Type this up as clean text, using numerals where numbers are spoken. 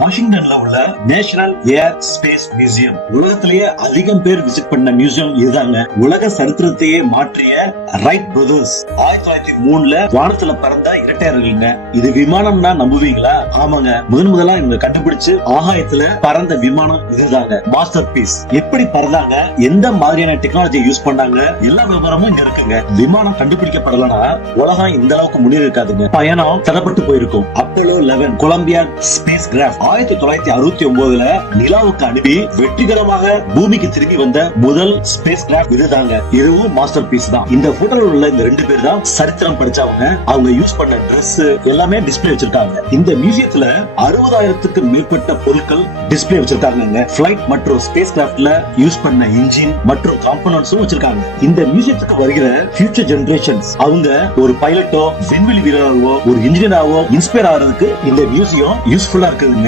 வாஷிங்டன்ல உள்ள நேஷனல் ஏர் space museum உலகத்திலேயே அதிகம் பேர் விசிட் பண்ண மியூசியம் இதுதாங்க. உலக சரித்திரத்தையே மாற்றிய ரைட் பிரதர்ஸ் 1903 வானத்துல பறந்த இரட்டையர்கள்ங்க. இது விமானம்னா நம்புவீங்களா? ஆமாங்க, முதலா இவங்க கண்டுபிடிச்சு ஆகாயத்துல பறந்த விமானம் இதுதாங்க. Master piece. எப்படி பறந்தாங்க, எந்த மாதிரியான டெக்னாலஜி யூஸ் பண்ணாங்க, எல்லா விவரமும் இங்க இருக்குங்க. விமானம் கண்டுபிடிக்கப்படலனா உலகம் இந்த அளவுக்கு முன்னேறி இருக்காதுங்க. பயணம் தடப்பட்டு போயிருக்கும். அப்போலோ 11 கொலம்பியா ஸ்பேஸ் கிராஃப்ட் 1969 நிலாவுக்கு அனுப்பி வெற்றிகரமாக பூமிக்கு திரும்பி வந்த முதல் ஸ்பேஸ் கிராஃப்ட் இதுதாங்க. இதுவும் மாஸ்டர் பீஸ் தான். இந்த போட்டோல உள்ள இந்த ரெண்டு பேர் தான் சரித்திரம் படிச்சவங்க. அவங்க யூஸ் பண்ண Dress எல்லாமே டிஸ்ப்ளே வச்சிருக்காங்க. இந்த மியூசியத்துல 60,000க்கு மேற்பட்ட பொருட்கள் டிஸ்ப்ளே வச்சிருக்காங்க. பிளைட் மற்றும் ஸ்பேஸ் கிராஃப்ட்ல யூஸ் பண்ண இன்ஜின் மற்றும் காம்போனன்ட்ஸும் வச்சிருக்காங்க. இந்த மியூசியத்துக்கு வருகிற ஃபியூச்சர் ஜெனரேஷன்ஸ் அவங்க ஒரு பைலட்டோ, விண்வெளி வீரராகவோ, ஒரு இன்ஜினியராகவோ இன்ஸ்பயர் ஆகிறதுக்கு இந்த மியூசியம் யூஸ்ஃபுல்லா இருக்குதுங்க.